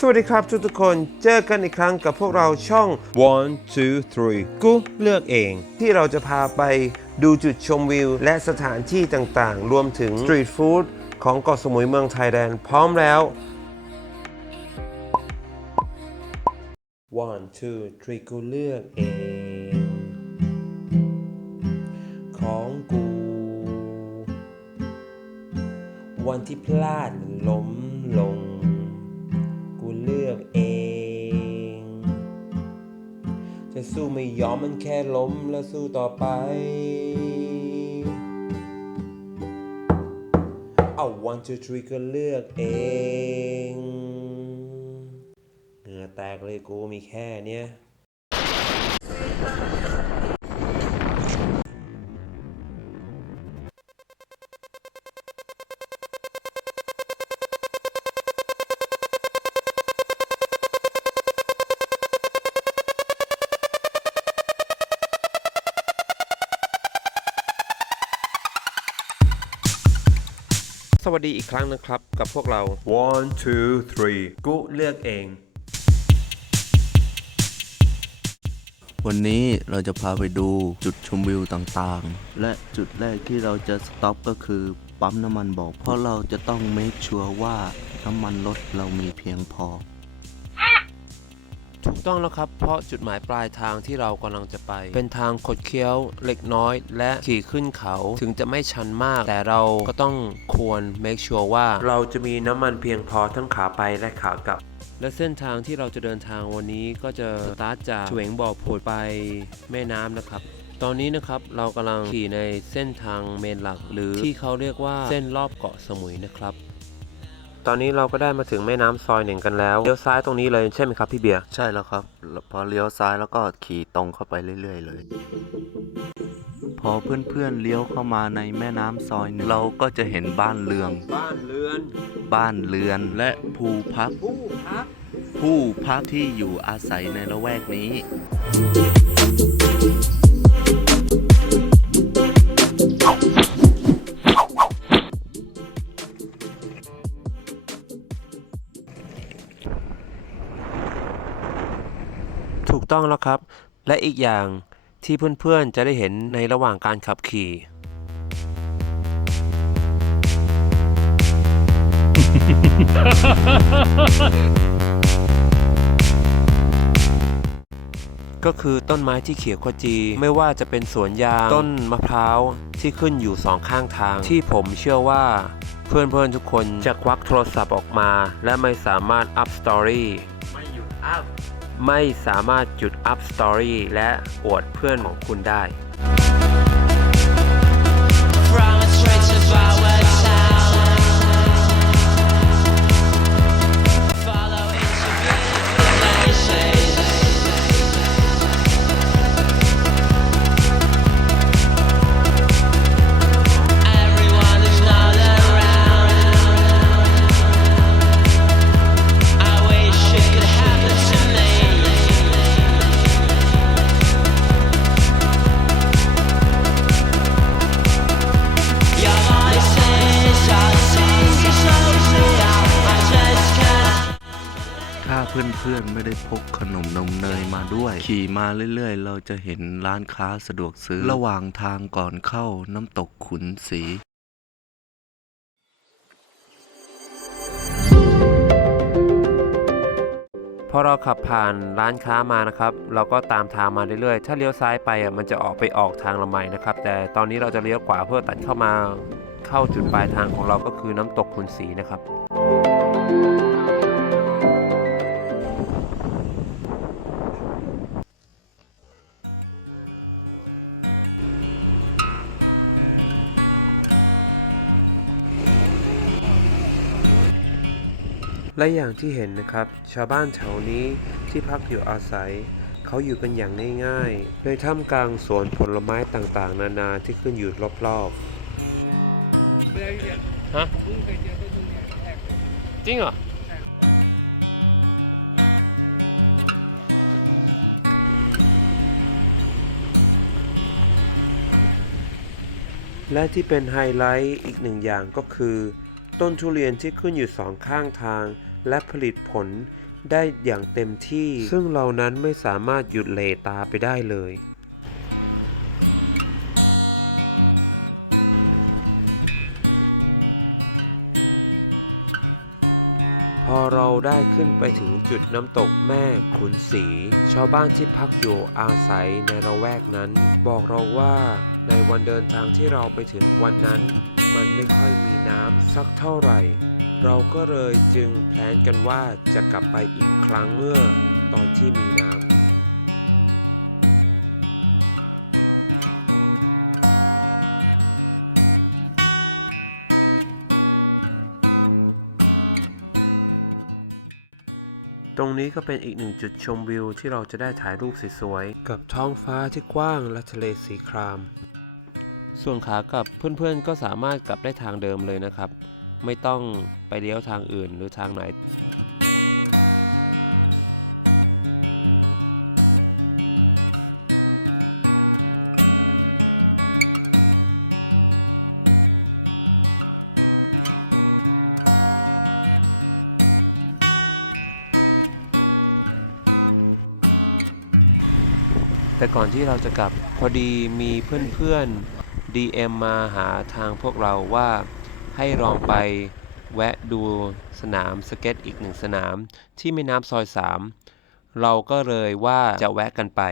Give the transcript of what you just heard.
สวัสดีครับทุกทุกๆคนเจอกันอีกครั้งกับพวกเราช่อง one two three กูเลือกเอง ที่เราจะพาไปดูจุดชมวิว และสถานที่ต่างๆ รวมถึงสตรีทฟู้ดของเกาะสมุยเมืองไทยแลนด์พร้อมแล้ว one two three กูเลือกเอง ของกู วันที่พลาดล้มลงกู เลือกเอง จะสู้ไม่ยอมมันแค่ล้มแล้วสู้ต่อไป เอา one two three ก็เลือกเองเหงื่อแตกเลยกูมีแค่เนี้ย วัสดีอีกครั้งนะครับ กับพวกเรา one two three กูเลือกเอง วันนี้เราจะพาไปดูจุดชมวิวต่างๆ และจุดแรกที่เราจะสต็อปก็คือปั๊มน้ำมันบอก เพราะเราจะต้องเมคชัวร์ว่าน้ำมันรถเรามีเพียงพอ ถูกต้องแล้วครับ เพราะจุดหมายปลายทางที่เรากำลังจะไป เป็นทางคดเคี้ยวเล็กน้อย และขี่ขึ้นเขาถึงจะไม่ชันมาก แต่เราก็ต้องควร make sure ว่าเราจะมีน้ำมันเพียงพอทั้งขาไปและขากลับ และเส้นทางที่เราจะเดินทางวันนี้ก็จะสตาร์ทจากเฉวงบ่อผุดไปแม่น้ำนะครับตอนนี้นะครับเรากำลังขี่ในเส้นทางเมนหลัก หรือที่เขาเรียกว่าเส้นรอบเกาะสมุยนะครับ ตอนนี้เราก็ได้มาถึงแม่น้ำซอยหนึ่งกันแล้วเลี้ยวซ้ายตรงนี้เลยใช่ไหมครับพี่เบียร์ใช่แล้วครับ พอเลี้ยวซ้ายแล้วก็ขี่ตรงเข้าไปเรื่อย ๆ เลย พอเพื่อนๆเลี้ยวเข้ามาในแม่น้ำซอยหนึ่งเราก็จะเห็นบ้านเรือง บ้านเรือนบ้านเรือนและภูพัก ผู้พัก ผู้พักที่อยู่อาศัยในละแวกนี้ ถูกต้องแล้วครับ และอีกอย่างที่เพื่อนๆจะได้เห็นในระหว่างการขับขี่ก็คือต้นไม้ที่เขียวขจี ไม่ว่าจะเป็นสวนยาง ต้นมะพร้าวที่ขึ้นอยู่สองข้างทาง ที่ผมเชื่อว่า เพื่อนๆทุกคนจะควักโทรศัพท์ออกมา และไม่สามารถอัพสตอรี่ไม่หยุดอัพ ไม่สามารถจุดอัพสตอรี่และอวดเพื่อนของคุณได้ เพื่อนๆไม่ได้พกขนมนมเนยมาด้วย ขี่มาเรื่อยๆ เราจะเห็นร้านค้าสะดวกซื้อ ระหว่างทางก่อนเข้าน้ำตกขุนศรีพอเราขับผ่านร้านค้ามานะครับ เราก็ตามทางมาเรื่อยๆ ถ้าเลี้ยวซ้ายไปอะมันจะออกไปออกทางละไมนะครับ แต่ตอนนี้เราจะเลี้ยวขวาเพื่อตัดเข้ามาเข้าจุดปลายทางของเราก็คือน้ำตกขุนศรีนะครับ และอย่างที่เห็นนะครับ ชาวบ้านแถวนี้ที่พักอยู่อาศัย เขาอยู่กันอย่างง่ายๆ ในท่ามกลางสวนผลไม้ต่างๆ นานาที่ขึ้นอยู่รอบๆ ฮะ จริงเหรอ และที่เป็นไฮไลท์อีกหนึ่งอย่างก็คือ ต้นทุเรียนที่ขึ้นอยู่สองข้างทาง และผลิตผลได้อย่างเต็มที่ ซึ่งเรานั้นไม่สามารถหยุดเหลตาไปได้เลยพอเราได้ขึ้นไปถึงจุดน้ำตกแม่ขุนศรีชาวบ้านที่พักอยู่อาศัยในระแวกนั้น บอกเราว่าในวันเดินทางที่เราไปถึงวันนั้น มันไม่ค่อยมีน้ำสักเท่าไหร่ เราก็เลยจึงแพลนกันว่าจะกลับไปอีกครั้งเมื่อตอนที่มีน้ำตรงนี้ก็เป็นอีกหนึ่งจุดชมวิวที่เราจะได้ถ่ายรูปสวยๆ กับท้องฟ้าที่กว้างและทะเลสีคราม ส่วนขากลับเพื่อนๆก็สามารถกลับได้ทางเดิมเลยนะครับ ไม่ต้องไปเลี้ยวทางอื่นหรือทางไหนแต่ก่อนที่เราจะกลับพอดีมีเพื่อนๆ DM มาหาทางพวกเราว่าให้ลองไปแวะดูสนามสเก็ตอีกหนึ่งสนามที่แม่น้ำซอย 3 เราก็เลยว่าจะแวะกันไป